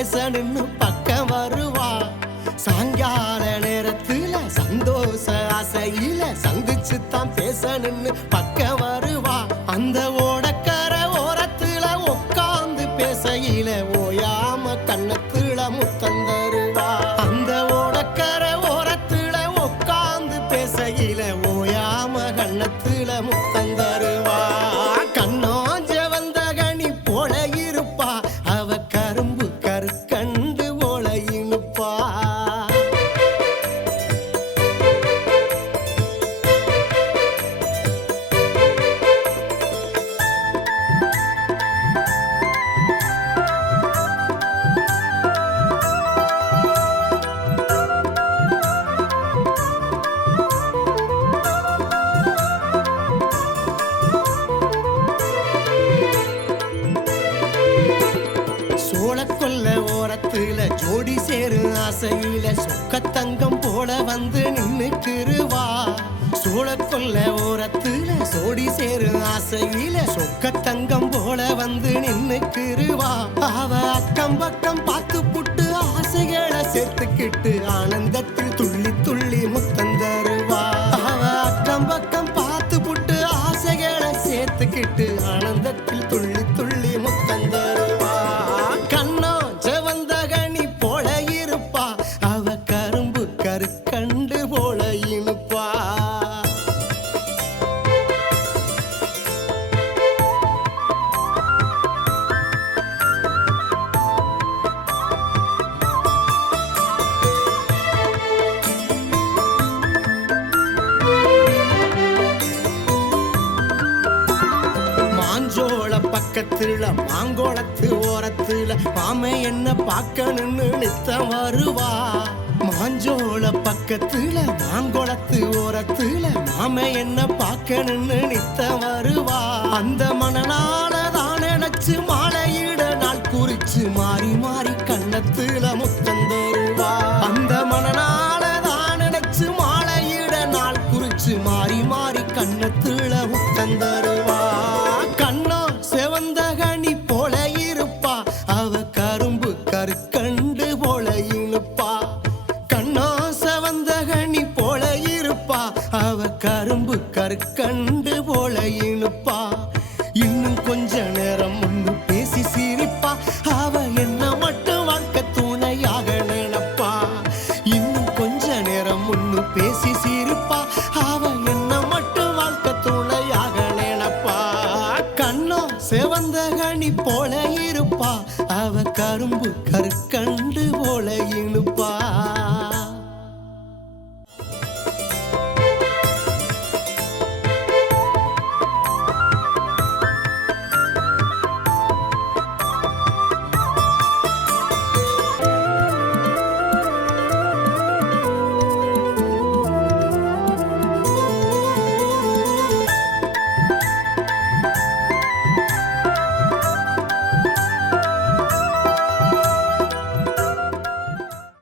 பேசணுன்னு பக்கம் வருவா. சாயங்கால நேரத்துல சந்தோஷ ஆசையில சந்திச்சுத்தான் பேசணுன்னு பக்கம் வருவா. அந்த ஓடக்கர ஓரத்துல உட்கார்ந்து பேசையில ஓயாம கண்ணத்துல முத்தம் தருவா. அந்த ஓடக்கர ஓரத்துல உட்கார்ந்து பேசையில ஓயாம கண்ணத்துல முத்தம் தருவா. கண்ணாஞ்ச வந்த கனி போல இருப்பா, அவ கரும்பு கருக்கண்டு போல இனுப்பா. சோளக்கொல்ல ஓரத்துல ஜோடி சேரும் ஆசையில சொக்கத்தங்கம் போல வந்து நின்னுக்கிருவா. சோளக்கொல்ல ஓரத்துல ஜோடி சேரும் ஆசையில சொக்கத்தங்கம் போல வந்து நின்னுக்கிருவா. அவ அக்கம் பக்கம் பார்த்து புட்டு ஆசைகளை சேர்த்துக்கிட்டு ஆனந்தத்தில் துள்ளி துள்ளி முத்தம் தருவா. அவ அக்கம் பக்கம் பார்த்து புட்டு ஆசைகளை சேர்த்துக்கிட்டு ஆனந்தத்தில் துள்ளி துள்ளி முத்தம் தருவா. கண்ணா செவந்த கனி போல இருப்பா, அவ கரும்பு கருக்கண்டு போல இனுப்பா. மாஞ்சோள பக்கத்துல மாங்கோளத்து ஓரத்துல மாமை என்ன பார்க்கணும்னு நித்தம் வருவா. மாஞ்சோள பக்கத்துல மாங்கோளத்து ஓரத்துல மாமை என்ன பார்க்கணும்னு நித்தம் வருவா. அந்த மனநாள தான் நினைச்சு மாலையிட நாள் குறிச்சு மாறி மாறி கண்ணத்துல முத்தம் தருவா. அந்த மனநாள தான் நினைச்சு மாலையிட நாள் குறிச்சு மாறி மாறி கண்ணத்துல முத்தம் தருவா. கண்ணா செவந்த கனி போல இருப்பா, அவ கரும்பு கருக்கண்டு போல இனுப்பா. கண்ணா செவந்த கனி போல இருப்பா, அவ கரும்பு கருக்கண்டு